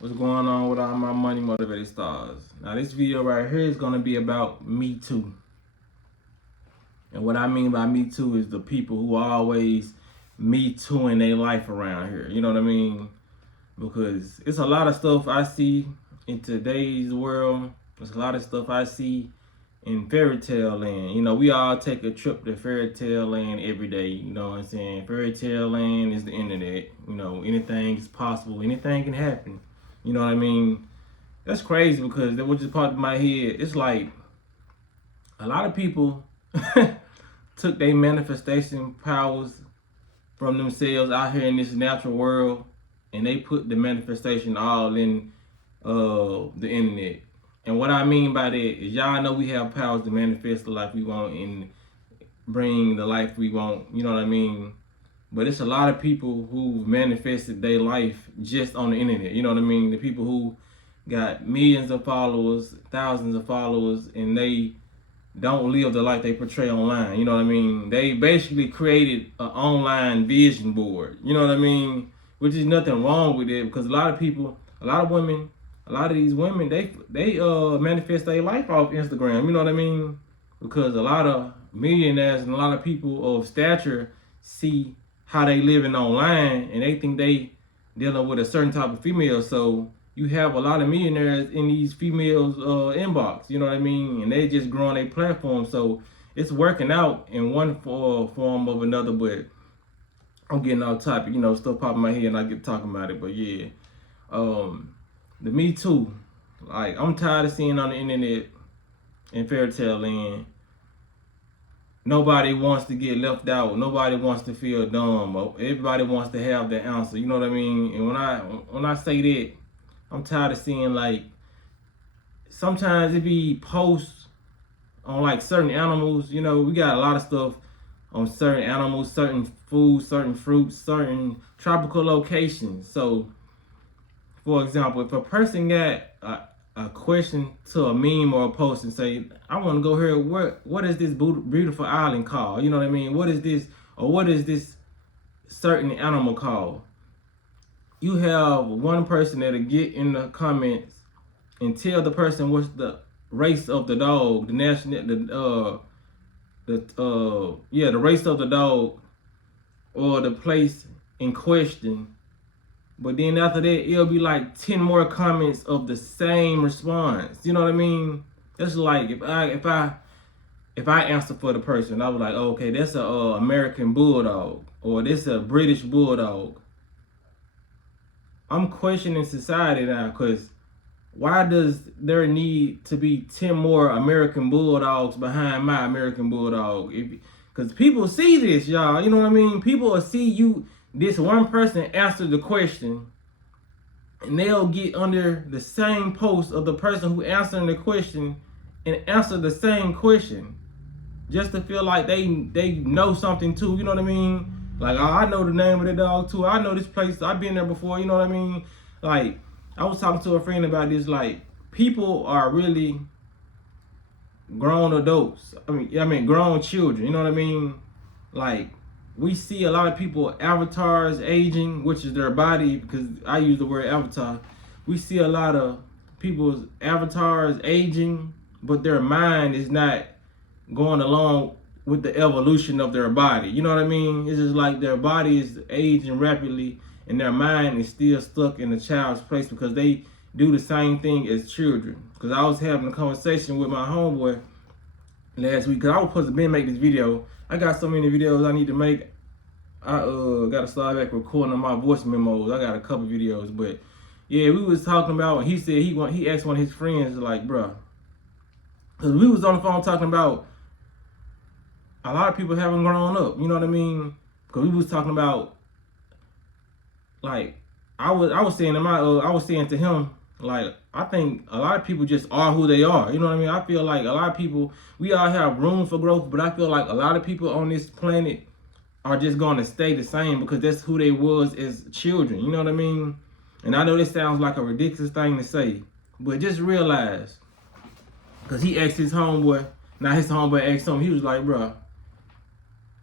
What's going on with all my money motivated stars? Now this video right here is gonna be about Me Too. And what I mean by Me Too is the people who always Me Too in their life around here. You know what I mean? Because it's a lot of stuff I see in today's world. There's a lot of stuff I see in fairy tale land. You know, we all take a trip to fairy tale land every day. You know what I'm saying? Fairy tale land is the internet. You know, anything is possible. Anything can happen. You know what I mean? That's crazy because that was just popped in my head. It's like a lot of people took their manifestation powers from themselves out here in this natural world, and they put the manifestation all in the internet. And what I mean by that is, y'all know we have powers to manifest the life we want and bring the life we want. You know what I mean? But it's a lot of people who manifested their life just on the internet. You know what I mean? The people who got millions of followers, thousands of followers, and they don't live the life they portray online. You know what I mean? They basically created an online vision board. You know what I mean? Which is nothing wrong with it, because a lot of people, a lot of women, a lot of these women, they manifest their life off Instagram. You know what I mean? Because a lot of millionaires and a lot of people of stature see how they living online, and they think they dealing with a certain type of female. So you have a lot of millionaires in these females inbox, you know what I mean? And they just growing their platform. So it's working out in one form of another, but I'm getting off topic, you know, stuff popping in my head and I get talking about it. But yeah, the Me Too, like I'm tired of seeing on the internet in fairy tale land, nobody wants to get left out. Nobody wants to feel dumb. Everybody wants to have the answer. You know what I mean? And when I say that, I'm tired of seeing, like, sometimes it be posts on like certain animals. You know, we got a lot of stuff on certain animals, certain foods, certain fruits, certain tropical locations. So, for example, if a person got a question to a meme or a post and say, I want to go here, what is this beautiful island called? You know what I mean? What is this, or what is this certain animal called? You have one person that'll get in the comments and tell the person what's the race of the dog, the race of the dog, or the place in question. But then after that, it'll be like 10 more comments of the same response. You know what I mean? It's like if I answer for the person, I was like, oh, okay, that's a American bulldog, or this a British bulldog. I'm questioning society now, because why does there need to be 10 more American bulldogs behind my American bulldog? Because people see this, y'all. You know what I mean? People will see you, this one person answer the question, and they'll get under the same post of the person who answering the question and answer the same question, just to feel like they know something too. You know what I mean? Like, oh, I know the name of the dog too. I know this place. I've been there before. You know what I mean? Like, I was talking to a friend about this. Like, people are really grown adults. I mean grown children. You know what I mean? Like, we see a lot of people avatars aging, which is their body, because I use the word avatar. We see a lot of people's avatars aging, but their mind is not going along with the evolution of their body. You know what I mean? It's just like their body is aging rapidly and their mind is still stuck in a child's place, because they do the same thing as children. Because I was having a conversation with my homeboy last week, because I was supposed to be make this video. I got so many videos I need to make. I gotta start back recording my voice memos. I got a couple videos, but yeah, we was talking about, and he said he asked one of his friends, like, bruh, because we was on the phone talking about a lot of people haven't grown up. You know what I mean? Because we was talking about, like, I was saying to him, like, I think a lot of people just are who they are. You know what I mean? I feel like a lot of people, we all have room for growth, but I feel like a lot of people on this planet are just going to stay the same because that's who they was as children. You know what I mean? And I know this sounds like a ridiculous thing to say, but just realize, because he asked his homeboy, now his homeboy asked him, he was like, bro,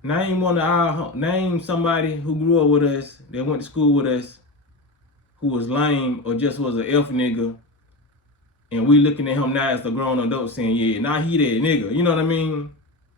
name somebody who grew up with us, that went to school with us, who was lame or just was an elf nigga, and we looking at him now as a grown adult saying, yeah, now he that nigga. You know what I mean?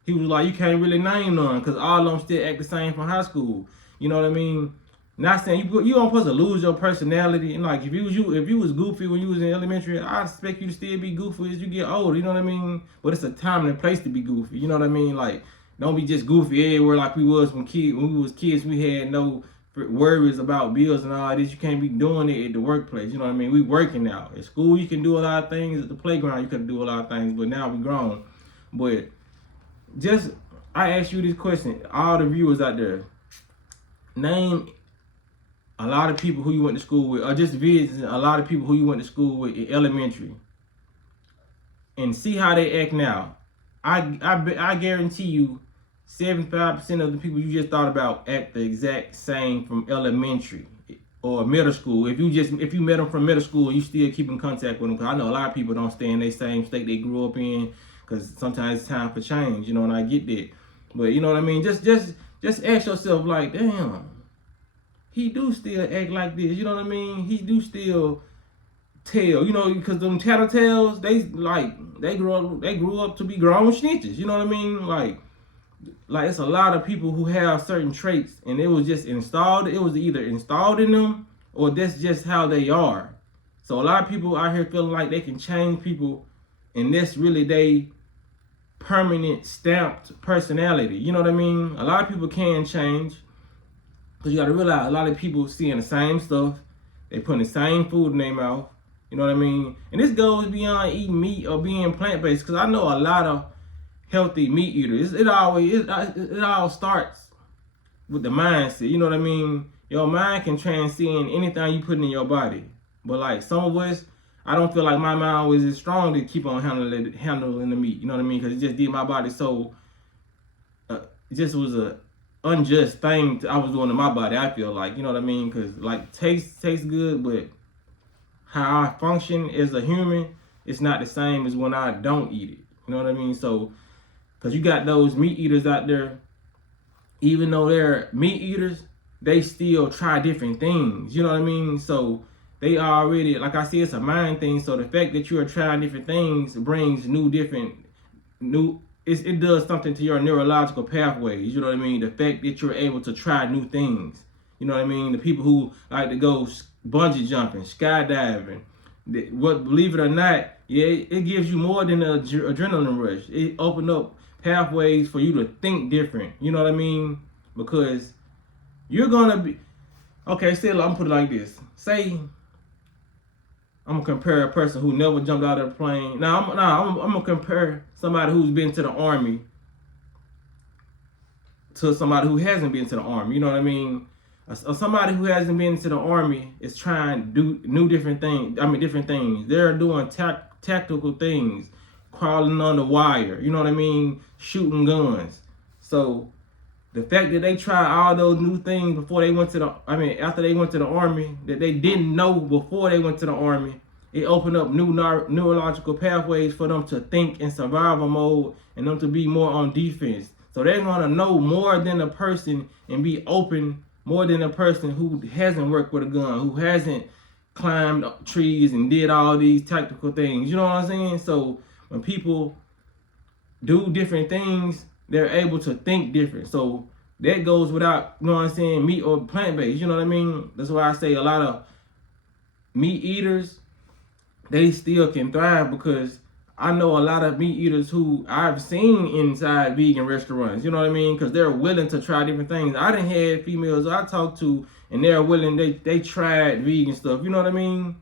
He was like, you can't really name none because all of them still act the same from high school. You know what I mean? Not saying you don't supposed to lose your personality. And like if you was goofy when you was in elementary, I expect you to still be goofy as you get older. You know what I mean? But it's a time and a place to be goofy. You know what I mean? Like don't be just goofy everywhere like we was when we was kids. We had no worries about bills and all this. You can't be doing it at the workplace. You know what I mean? We working now. At school you can do a lot of things. At the playground you can do a lot of things. But now we grown. But just I ask you this question, all the viewers out there, name a lot of people who you went to school with, or just visit a lot of people who you went to school with in elementary, and see how they act now. I guarantee you, 75% of the people you just thought about act the exact same from elementary or middle school. If you met them from middle school, you still keep in contact with them. Cause I know a lot of people don't stay in their same state they grew up in, cause sometimes it's time for change, you know, and I get that. But you know what I mean? Just ask yourself like, damn, he do still act like this, you know what I mean? He do still tell, you know, because them tattletales, they grew up to be grown snitches, you know what I mean? Like it's a lot of people who have certain traits and it was just installed. It was either installed in them or that's just how they are. So a lot of people out here feeling like they can change people, and that's really they permanent stamped personality. You know what I mean? A lot of people can change, because you got to realize a lot of people seeing the same stuff. They putting the same food in their mouth. You know what I mean? And this goes beyond eating meat or being plant-based, because I know a lot of healthy meat eaters. It all starts with the mindset. You know what I mean? Your mind can transcend anything you put in your body. But like some of us, I don't feel like my mind was as strong to keep on handling the meat. You know what I mean? Because it just did my body so. It just was a unjust thing I was doing to my body. I feel like, you know what I mean? Because like tastes good, but how I function as a human, it's not the same as when I don't eat it. You know what I mean? So. Because you got those meat eaters out there, even though they're meat eaters, they still try different things. You know what I mean? So they already, like I said, it's a mind thing. So the fact that you are trying different things brings it does something to your neurological pathways. You know what I mean? The fact that you're able to try new things. You know what I mean? The people who like to go bungee jumping, skydiving, believe it or not, yeah, it gives you more than an adrenaline rush. It opened up pathways for you to think different. You know what I mean? Because you're gonna be okay. Still, I'm gonna put it like this. Say I'm gonna compare a person who never jumped out of a plane. I'm gonna compare somebody who's been to the army to somebody who hasn't been to the army. You know what I mean? Somebody who hasn't been to the army is trying to do different things. They're doing tactical things, crawling on the wire. You know what I mean? Shooting guns. So the fact that they try all those new things after they went to the army, that they didn't know before they went to the army, it opened up new neurological pathways for them to think in survival mode and them to be more on defense. So they're gonna know more than a person and be open more than a person who hasn't worked with a gun, who hasn't climbed trees and did all these tactical things. You know what I'm saying? So when people do different things, they're able to think different. So that goes without, you know what I'm saying, meat or plant-based. You know what I mean? That's why I say a lot of meat eaters, they still can thrive, because I know a lot of meat eaters who I've seen inside vegan restaurants, you know what I mean? Because they're willing to try different things. I done had females I talked to, and they're willing, they tried vegan stuff, you know what I mean?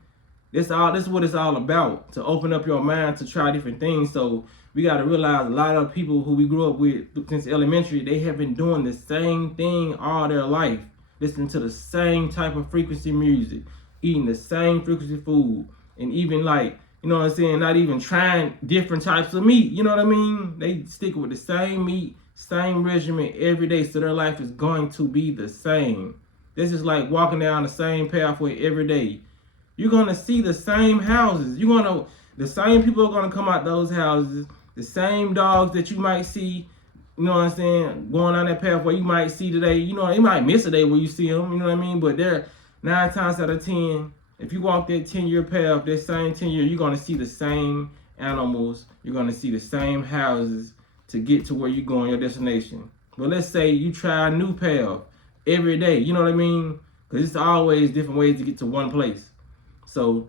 This is what it's all about, to open up your mind to try different things. So we got to realize a lot of people who we grew up with since elementary, they have been doing the same thing all their life, listening to the same type of frequency music, eating the same frequency food, and even like, you know what I'm saying, not even trying different types of meat. You know what I mean? They stick with the same meat, same regimen every day, so their life is going to be the same. This is like walking down the same pathway every day. You're going to see the same houses. The same people are going to come out those houses. The same dogs that you might see, you know what I'm saying, going on that pathway you might see today. You know, you might miss a day where you see them, you know what I mean? But 9 times out of 10, if you walk that 10-year path, that same 10 year, you're going to see the same animals. You're going to see the same houses to get to where you're going, your destination. But let's say you try a new path every day. You know what I mean? Because it's always different ways to get to one place. So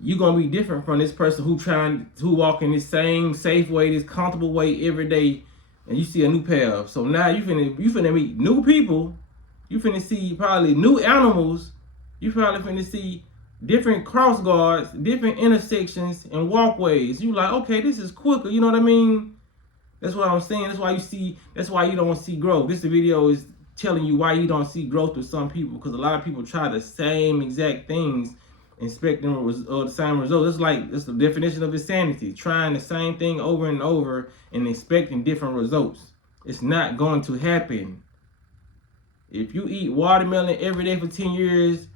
you're going to be different from this person who walking this same safe way, this comfortable way every day, and you see a new path. So now you finna meet new people. You finna see probably new animals. You probably finna see different cross guards, different intersections and walkways. You like, okay, this is quicker. You know what I mean? That's what I'm saying. That's why you don't see growth. This video is telling you why you don't see growth with some people, because a lot of people try the same exact things, expecting the same results. It's the definition of insanity. Trying the same thing over and over and expecting different results. It's not going to happen. If you eat watermelon every day for 10 years,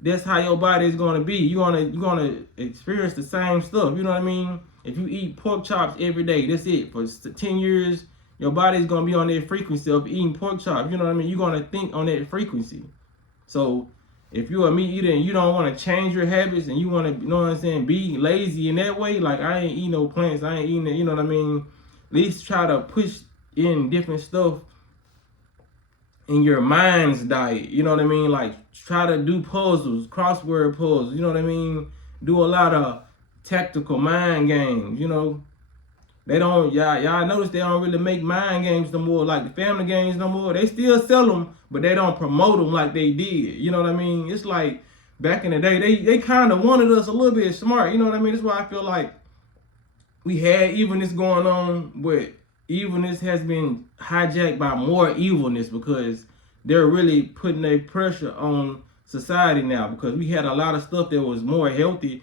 that's how your body is going to be. You're gonna experience the same stuff. You know what I mean? If you eat pork chops every day, that's it. For 10 years, your body is going to be on that frequency of eating pork chops. You know what I mean? You're going to think on that frequency. So if you're a meat eater and you don't want to change your habits and you want to, you know what I'm saying, be lazy in that way, like I ain't eating no plants, I ain't eating it, you know what I mean? At least try to push in different stuff in your mind's diet, you know what I mean? Like try to do puzzles, crossword puzzles, you know what I mean? Do a lot of tactical mind games, you know. Y'all notice they don't really make mind games no more, like the family games no more. They still sell them, but they don't promote them like they did. You know what I mean? It's like back in the day, they kind of wanted us a little bit smart. You know what I mean? That's why I feel like we had evilness going on, but evilness has been hijacked by more evilness, because they're really putting a pressure on society now, because we had a lot of stuff that was more healthy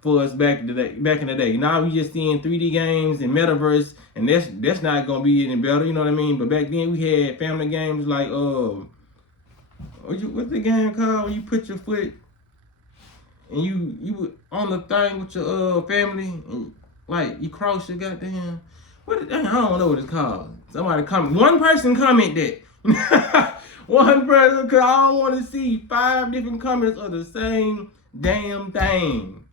for us back in the day. Now we just seeing 3D games and metaverse, and that's not gonna be any better, you know what I mean? But back then we had family games like what's the game called when you put your foot and you on the thing with your family and like you cross your goddamn I don't know what it's called. Somebody comment. One person comment that. One person, cause I don't want to see 5 different comments of the same damn thing.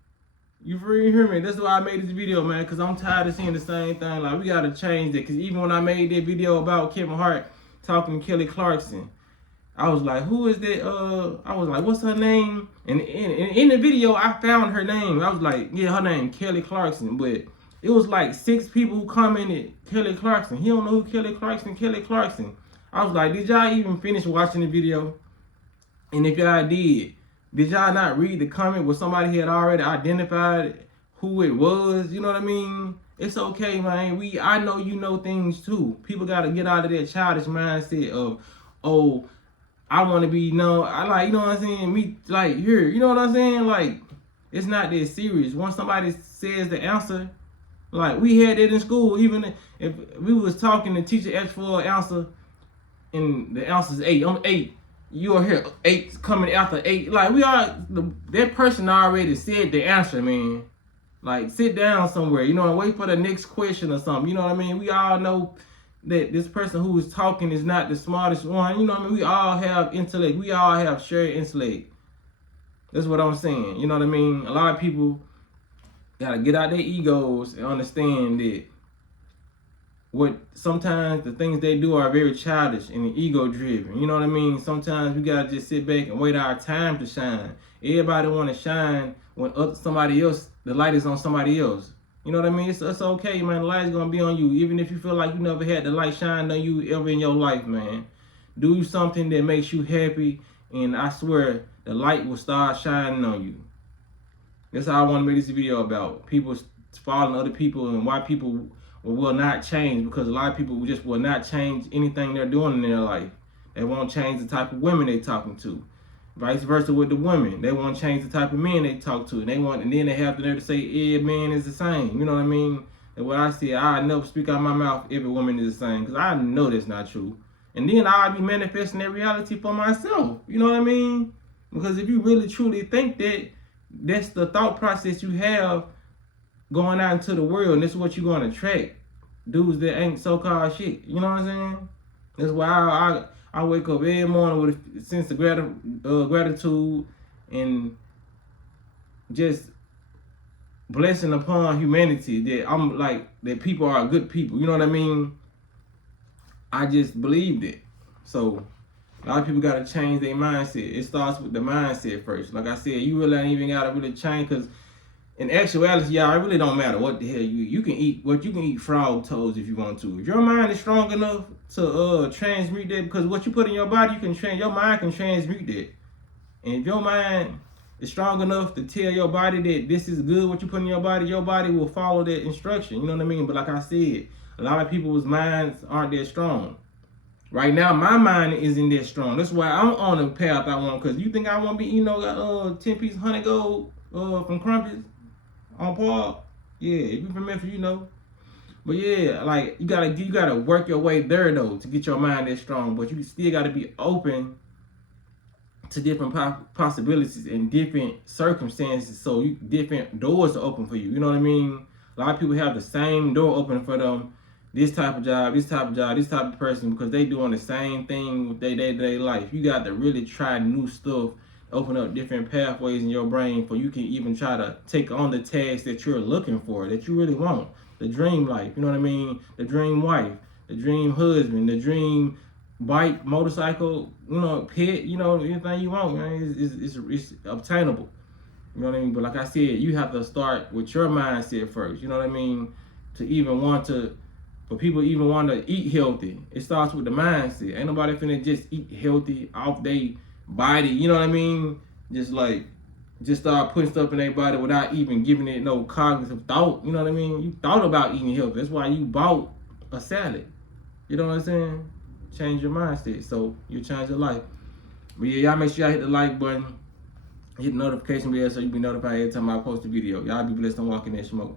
You really hear me? That's why I made this video, man, because I'm tired of seeing the same thing. Like, we got to change that. Because even when I made that video about Kevin Hart talking to Kelly Clarkson, I was like, who is that? I was like, what's her name? And in the video, I found her name. I was like, yeah, her name, Kelly Clarkson. But it was like 6 people who commented Kelly Clarkson. He don't know who Kelly Clarkson. I was like, did y'all even finish watching the video? And if y'all did y'all not read the comment where somebody had already identified who it was? You know what I mean? It's okay, man. I know you know things too. People got to get out of that childish mindset of, oh, I want to be known. I like, you know what I'm saying? Me, like, here, you know what I'm saying? Like, it's not that serious. Once somebody says the answer, like, we had that in school. Even if we was talking, the teacher asked for an answer, and the answer's 8. I'm 8. You'll hear 8 coming after 8. Like, that person already said the answer, man. Like, sit down somewhere, you know, and wait for the next question or something. You know what I mean? We all know that this person who is talking is not the smartest one. You know what I mean? We all have intellect. We all have shared intellect. That's what I'm saying. You know what I mean? A lot of people gotta get out their egos and understand that sometimes the things they do are very childish and ego driven. You know what I mean? Sometimes we gotta just sit back and wait our time to shine. Everybody wanna shine when somebody else, the light is on somebody else. You know what I mean? It's okay, man. The light is gonna be on you, even if you feel like you never had the light shine on you ever in your life, man. Do something that makes you happy, and I swear the light will start shining on you. That's how I want to make this video about. People following other people and why people will not change, because a lot of people just will not change anything they're doing in their life. They won't change the type of women they're talking to. Vice versa with the women. They won't change the type of men they talk to. And then they have the nerve to say every man is the same. You know what I mean? And what I say, I never speak out my mouth every woman is the same, because I know that's not true. And then I'll be manifesting that reality for myself. You know what I mean? Because if you really truly think that, that's the thought process you have going out into the world, and this is what you're going to attract. Dudes that ain't so-called shit. You know what I'm saying? That's why I wake up every morning with a sense of gratitude and just blessing upon humanity, that I'm like, that people are good people. You know what I mean? I just believed it. So a lot of people got to change their mindset. It starts with the mindset first. Like I said, you really ain't even got to really change, because in actuality, y'all, it really don't matter what the hell you can eat. What you can eat frog toes if you want to. If your mind is strong enough to transmute that, because what you put in your body, you can your mind can transmute that. And if your mind is strong enough to tell your body that this is good, what you put in your body will follow that instruction. You know what I mean? But like I said, a lot of people's minds aren't that strong. Right now, my mind isn't that strong. That's why I'm on the path I want. Because you think I want to be, 10-piece honey gold from Crumpets on par? Yeah, if you from Memphis, you know. But yeah, like you gotta work your way there though to get your mind that strong. But you still gotta be open to different possibilities and different circumstances, so different doors are open for you. You know what I mean? A lot of people have the same door open for them. This type of job, this type of job, this type of person, because they doing the same thing with their day-to-day life. You got to really try new stuff, open up different pathways in your brain, for you can even try to take on the task that you're looking for, that you really want. The dream life, you know what I mean? The dream wife, the dream husband, the dream bike, motorcycle, pet, anything you want, man, it's obtainable. You know what I mean? But like I said, you have to start with your mindset first. You know what I mean? To even want to, for people even want to eat healthy, it starts with the mindset. Ain't nobody finna just eat healthy off their body. You know what I mean? Just start putting stuff in their body without even giving it no cognitive thought. You know what I mean? You thought about eating healthy. That's why you bought a salad. You know what I'm saying? Change your mindset, so you change your life. But yeah, y'all make sure y'all hit the like button, hit the notification bell so you be notified every time I post a video. Y'all be blessed and walk in that smoke.